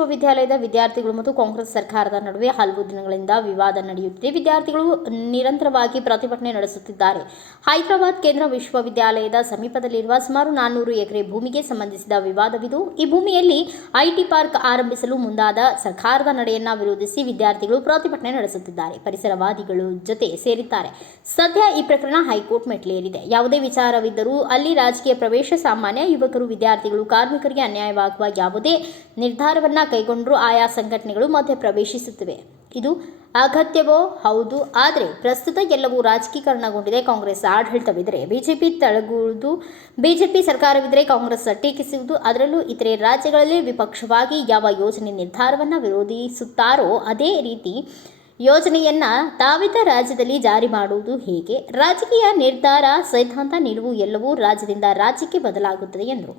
ವಿಶ್ವವಿದ್ಯಾಲಯದ ವಿದ್ಯಾರ್ಥಿಗಳು ಮತ್ತು ಕಾಂಗ್ರೆಸ್ ಸರ್ಕಾರದ ನಡುವೆ ಹಲವು ದಿನಗಳಿಂದ ವಿವಾದ ನಡೆಯುತ್ತಿದೆ. ವಿದ್ಯಾರ್ಥಿಗಳು ನಿರಂತರವಾಗಿ ಪ್ರತಿಭಟನೆ ನಡೆಸುತ್ತಿದ್ದಾರೆ. ಹೈದರಾಬಾದ್ ಕೇಂದ್ರ ವಿಶ್ವವಿದ್ಯಾಲಯದ ಸಮೀಪದಲ್ಲಿರುವ ಸುಮಾರು 400 ಎಕರೆ ಭೂಮಿಗೆ ಸಂಬಂಧಿಸಿದ ವಿವಾದವಿದು. ಈ ಭೂಮಿಯಲ್ಲಿ ಐಟಿ ಪಾರ್ಕ್ ಆರಂಭಿಸಲು ಮುಂದಾದ ಸರ್ಕಾರದ ನಡೆಯನ್ನ ವಿರೋಧಿಸಿ ವಿದ್ಯಾರ್ಥಿಗಳು ಪ್ರತಿಭಟನೆ ನಡೆಸುತ್ತಿದ್ದಾರೆ. ಪರಿಸರವಾದಿಗಳು ಜೊತೆ ಸೇರಿದ್ದಾರೆ. ಸದ್ಯ ಈ ಪ್ರಕರಣ ಹೈಕೋರ್ಟ್ ಮೆಟ್ಟಿಲೇರಿದೆ. ಯಾವುದೇ ವಿಚಾರವಿದ್ದರೂ ಅಲ್ಲಿ ರಾಜಕೀಯ ಪ್ರವೇಶ ಸಾಮಾನ್ಯ. ಯುವಕರು, ವಿದ್ಯಾರ್ಥಿಗಳು, ಕಾರ್ಮಿಕರಿಗೆ ಅನ್ಯಾಯವಾಗುವ ಯಾವುದೇ ನಿರ್ಧಾರವನ್ನ ಕೈಗೊಂಡರೂ ಆಯಾ ಸಂಘಟನೆಗಳು ಮಧ್ಯ ಪ್ರವೇಶಿಸುತ್ತಿವೆ. ಇದು ಅಗತ್ಯವೋ ಹೌದು. ಆದರೆ ಪ್ರಸ್ತುತ ಎಲ್ಲವೂ ರಾಜಕೀಕರಣಗೊಂಡಿದೆ. ಕಾಂಗ್ರೆಸ್ ಆಡಳಿತವಿದ್ದರೆ ಬಿಜೆಪಿ ತಳಗುವುದು, ಬಿಜೆಪಿ ಸರ್ಕಾರವಿದ್ದರೆ ಕಾಂಗ್ರೆಸ್ ಟೀಕಿಸುವುದು. ಅದರಲ್ಲೂ ಇತರೆ ರಾಜ್ಯಗಳಲ್ಲಿ ವಿಪಕ್ಷವಾಗಿ ಯಾವ ಯೋಜನೆ ನಿರ್ಧಾರವನ್ನು ವಿರೋಧಿಸುತ್ತಾರೋ ಅದೇ ರೀತಿ ಯೋಜನೆಯನ್ನ ತಾವಿದ್ದ ರಾಜ್ಯದಲ್ಲಿ ಜಾರಿ ಮಾಡುವುದು ಹೇಗೆ? ರಾಜಕೀಯ ನಿರ್ಧಾರ, ಸಿದ್ಧಾಂತ, ನಿಲುವು ಎಲ್ಲವೂ ರಾಜ್ಯದಿಂದ ರಾಜ್ಯಕ್ಕೆ ಬದಲಾಗುತ್ತದೆ ಎಂದರು.